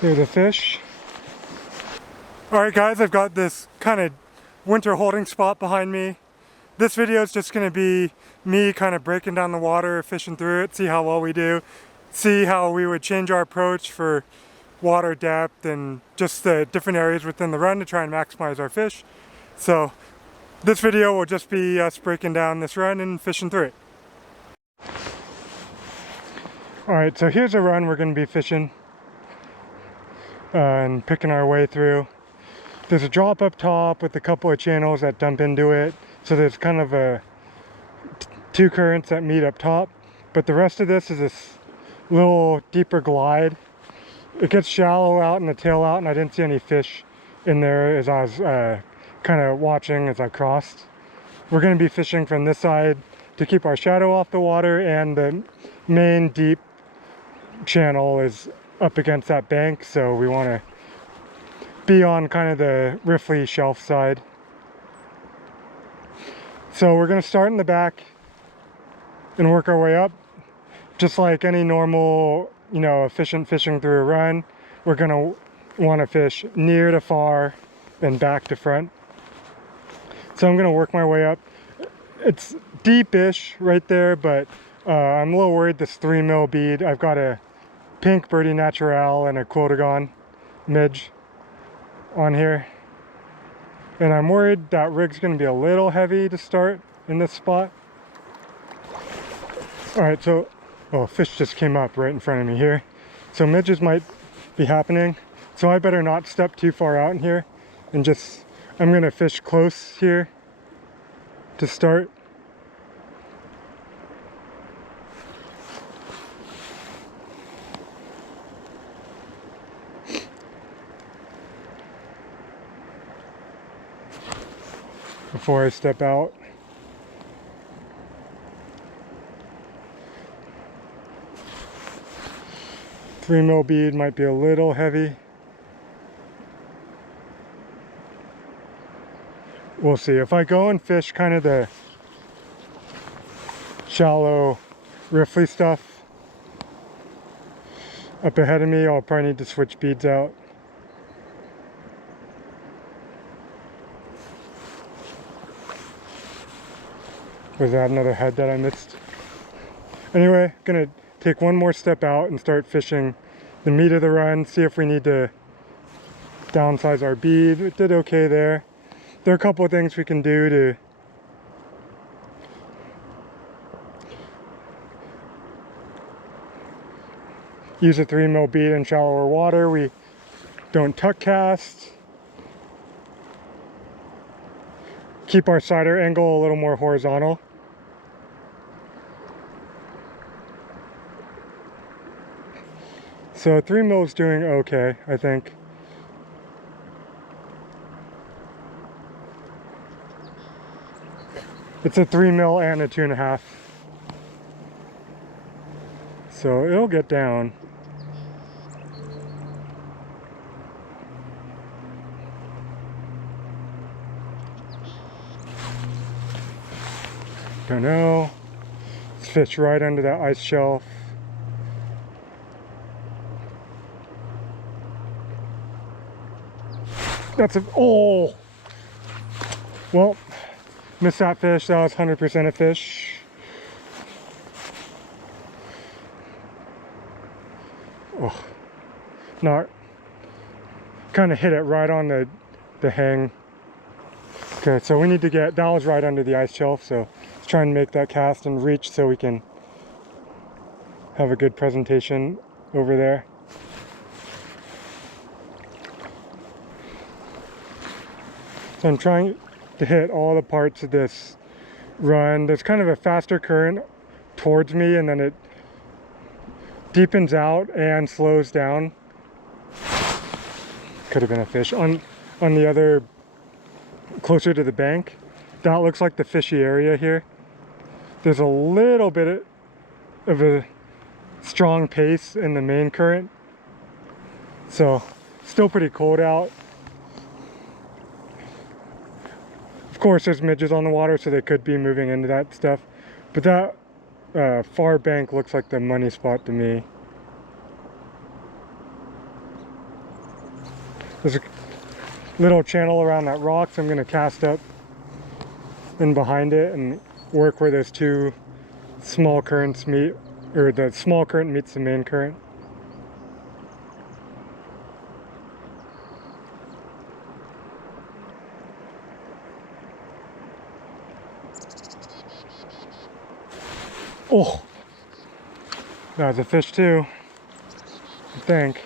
There's a fish. Alright guys, I've got this kind of winter holding spot behind me. This video is just going to be me kind of breaking down the water, fishing through it, see how well we do, see how we would change our approach for water depth and just the different areas within the run to try and maximize our fish. So this video will just be us breaking down this run and fishing through it. Alright, so here's a run we're going to be fishing and picking our way through. There's a drop up top with a couple of channels that dump into it. So there's kind of two currents that meet up top. But the rest of this is this little deeper glide. It gets shallow out in the tail out, and I didn't see any fish in there as I was kind of watching as I crossed. We're going to be fishing from this side to keep our shadow off the water, and the main deep channel is up against that bank, so we want to be on kind of the riffly shelf side. So we're going to start in the back and work our way up. Just like any normal, efficient fishing through a run, we're going to want to fish near to far and back to front. So I'm going to work my way up. It's deep-ish right there, but I'm a little worried this 3 mil bead. I've got a pink birdie natural and a quotagon midge on here, and I'm worried that rig's going to be a little heavy to start in this spot. Alright, so a fish just came up right in front of me here, so midges might be happening, so I better not step too far out in here, and I'm going to fish close here to start. Before I step out. Three mil bead might be a little heavy. We'll see. If I go and fish kind of the shallow riffly stuff up ahead of me, I'll probably need to switch beads out. Was that another head that I missed? Anyway, gonna take one more step out and start fishing the meat of the run, see if we need to downsize our bead. It did okay there. There are a couple of things we can do to use a 3 mil bead in shallower water. We don't tuck cast. Keep our sider angle a little more horizontal. So 3 mil is doing okay, I think. It's a 3 mil and a 2.5. So it'll get down. Don't know. Let's fish right under that ice shelf. That's oh! Well, missed that fish. That was 100% a fish. Oh, not. Kind of hit it right on the hang. Okay, so we need to get, that was right under the ice shelf, so let's try and make that cast and reach so we can have a good presentation over there. So I'm trying to hit all the parts of this run. There's kind of a faster current towards me, and then it deepens out and slows down. Could have been a fish. On the other, closer to the bank, that looks like the fishy area here. There's a little bit of a strong pace in the main current. So, still pretty cold out. Of course, there's midges on the water, so they could be moving into that stuff. But that far bank looks like the money spot to me. There's a little channel around that rock, so I'm going to cast up in behind it and work where those two small currents meet, or the small current meets the main current. Oh, that was a fish too, I think.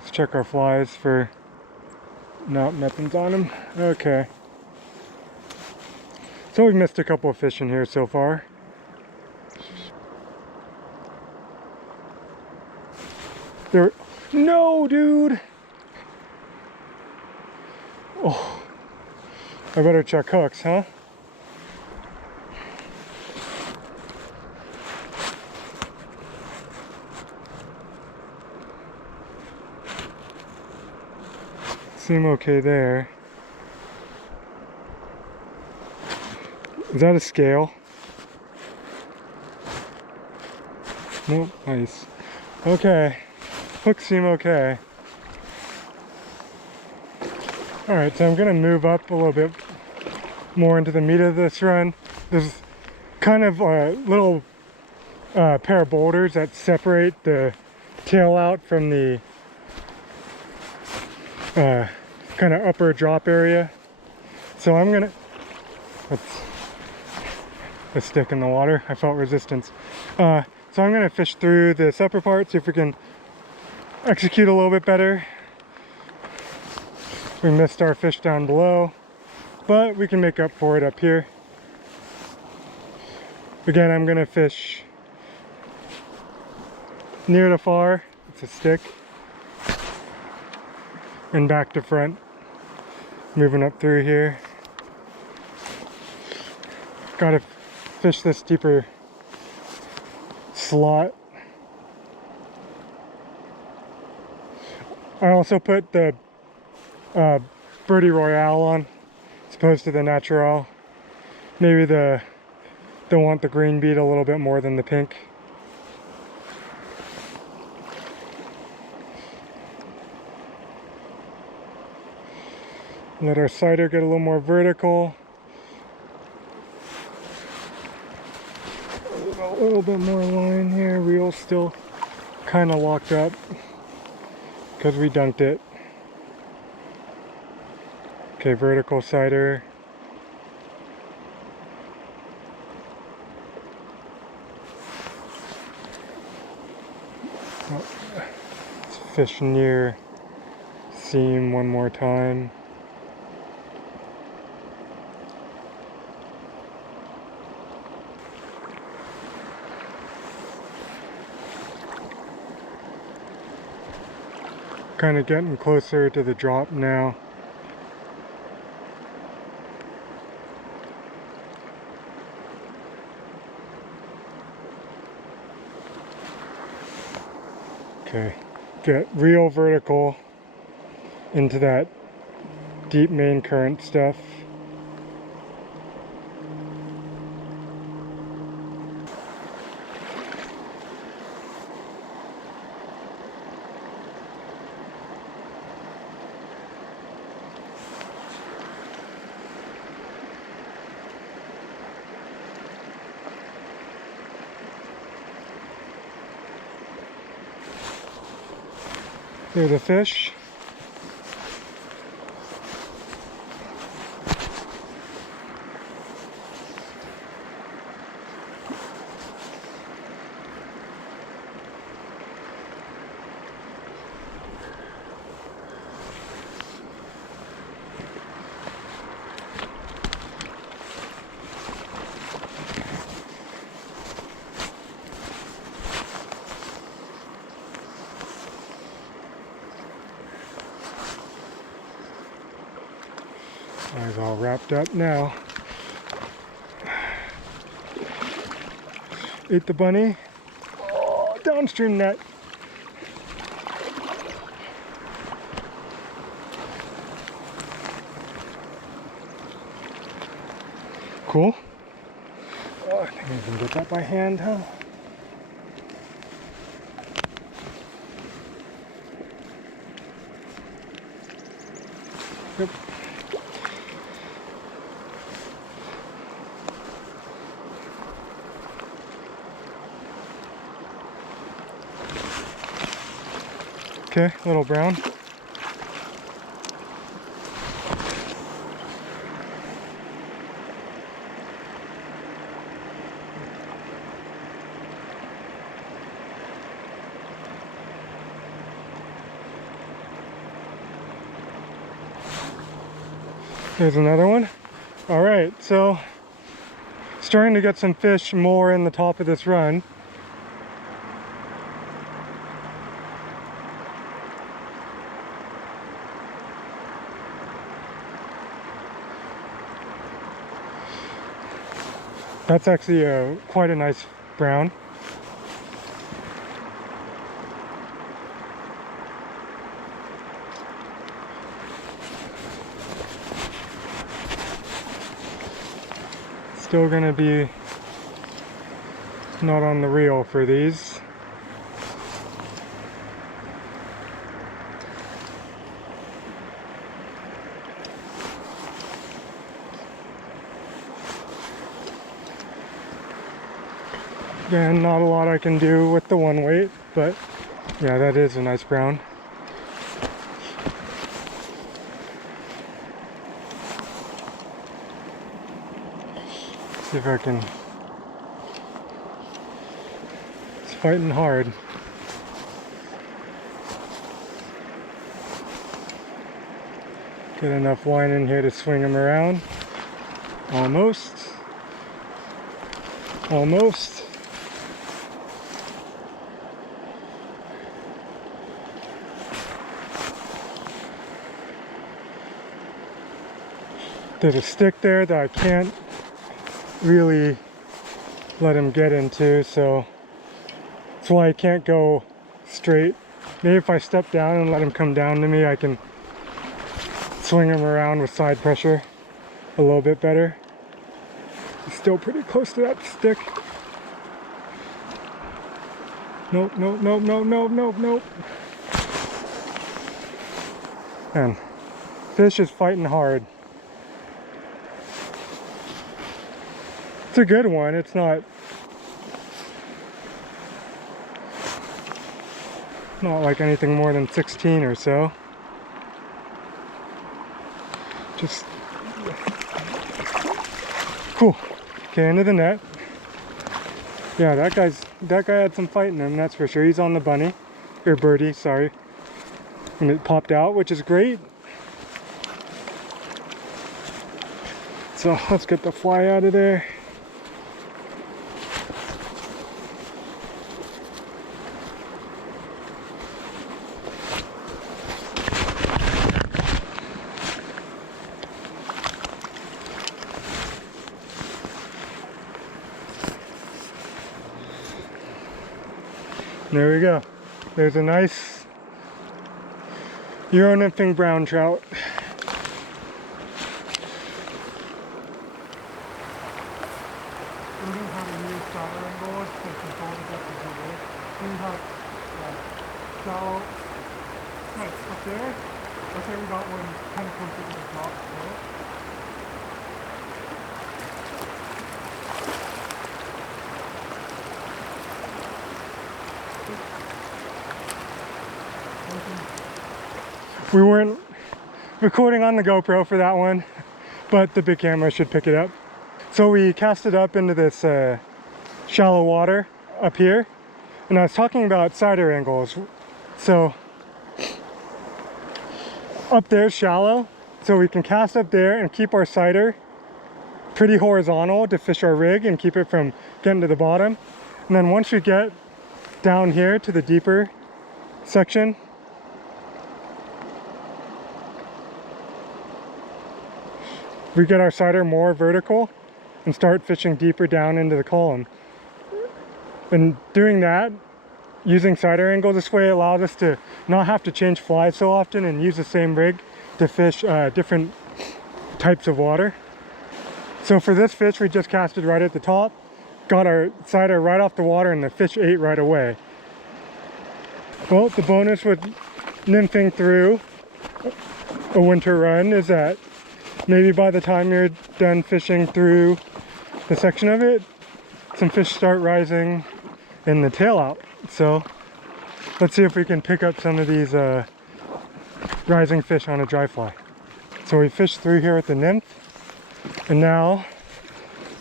Let's check our flies for, no, nothing's on them. Okay. So we've missed a couple of fish in here so far. There, no, dude. Oh, I better check hooks, huh? Seem okay there. Is that a scale? Nope, nice. Okay, hooks seem okay. Alright, so I'm gonna move up a little bit more into the meat of this run. There's kind of a little pair of boulders that separate the tail out from the kind of upper drop area. So I'm gonna, let's stick in the water. I felt resistance. So I'm gonna fish through this upper part, see if we can execute a little bit better. We missed our fish down below, but we can make up for it up here. Again, I'm gonna fish near to far, it's a stick, and back to front, moving up through here. Gotta fish this deeper slot. I also put the Birdie Royale on as opposed to the Natural. Maybe they'll want the green bead a little bit more than the pink. Let our sighter get a little more vertical. A little bit more line here. Reel's still kind of locked up because we dunked it. Okay, vertical sighter. Oh, let's fish near seam one more time. Kind of getting closer to the drop now. Okay, get real vertical into that deep main current stuff. There's a fish. Eyes all wrapped up now. Ate the bunny. Oh, downstream net. Cool. Oh, I think I can get that by hand, huh? Yep. Okay, little brown. There's another one. All right, so starting to get some fish more in the top of this run. That's actually quite a nice brown. Still gonna be not on the reel for these. Again, not a lot I can do with the one weight, but yeah, that is a nice brown. See if I can. It's fighting hard. Get enough line in here to swing him around. Almost. Almost. There's a stick there that I can't really let him get into, so that's why I can't go straight. Maybe if I step down and let him come down to me, I can swing him around with side pressure a little bit better. He's still pretty close to that stick. Nope, nope, nope, nope, nope, nope, nope. Man, fish is fighting hard. It's a good one. It's not like anything more than 16 or so. Just cool. Okay, into the net. Yeah, that guy had some fight in him, that's for sure. He's on the bunny, or birdie, sorry. And it popped out, which is great. So let's get the fly out of there. There we go. There's a nice Euro nymphing brown trout. Learning how to use solder angles to control the depth of the wood. Learning how shallow. Nice, up there. Looks like we got one kind of closer to the top. We weren't recording on the GoPro for that one, but the big camera should pick it up. So we cast it up into this shallow water up here, and I was talking about cider angles. So up there's shallow, so we can cast up there and keep our cider pretty horizontal to fish our rig and keep it from getting to the bottom. And then once we get down here to the deeper section, we get our cider more vertical and start fishing deeper down into the column. And doing that, using cider angle this way allows us to not have to change flies so often and use the same rig to fish different types of water. So for this fish, we just casted right at the top, got our cider right off the water, and the fish ate right away. Well, the bonus with nymphing through a winter run is that maybe by the time you're done fishing through the section of it, some fish start rising in the tail out. So let's see if we can pick up some of these rising fish on a dry fly. So we fished through here with the nymph, and now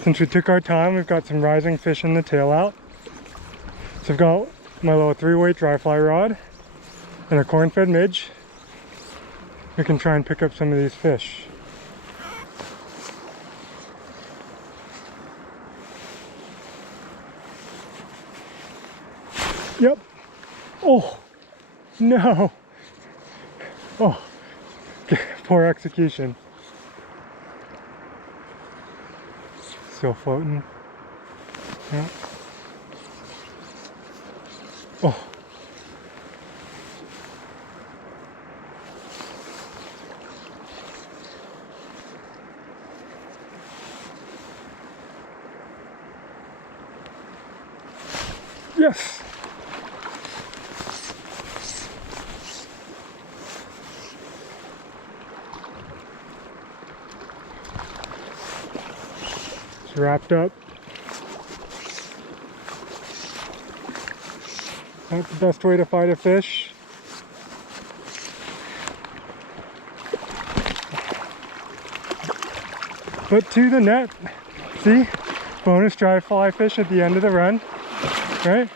since we took our time, we've got some rising fish in the tail out. So I've got my little 3-weight dry fly rod and a corn-fed midge. We can try and pick up some of these fish. Yep. Oh, no. Oh, poor execution. Still floating. Yeah. Oh. Yes. It's wrapped up. Not the best way to fight a fish. But to the net. See? Bonus dry fly fish at the end of the run. Right?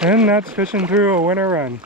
And that's fishing through a winter run.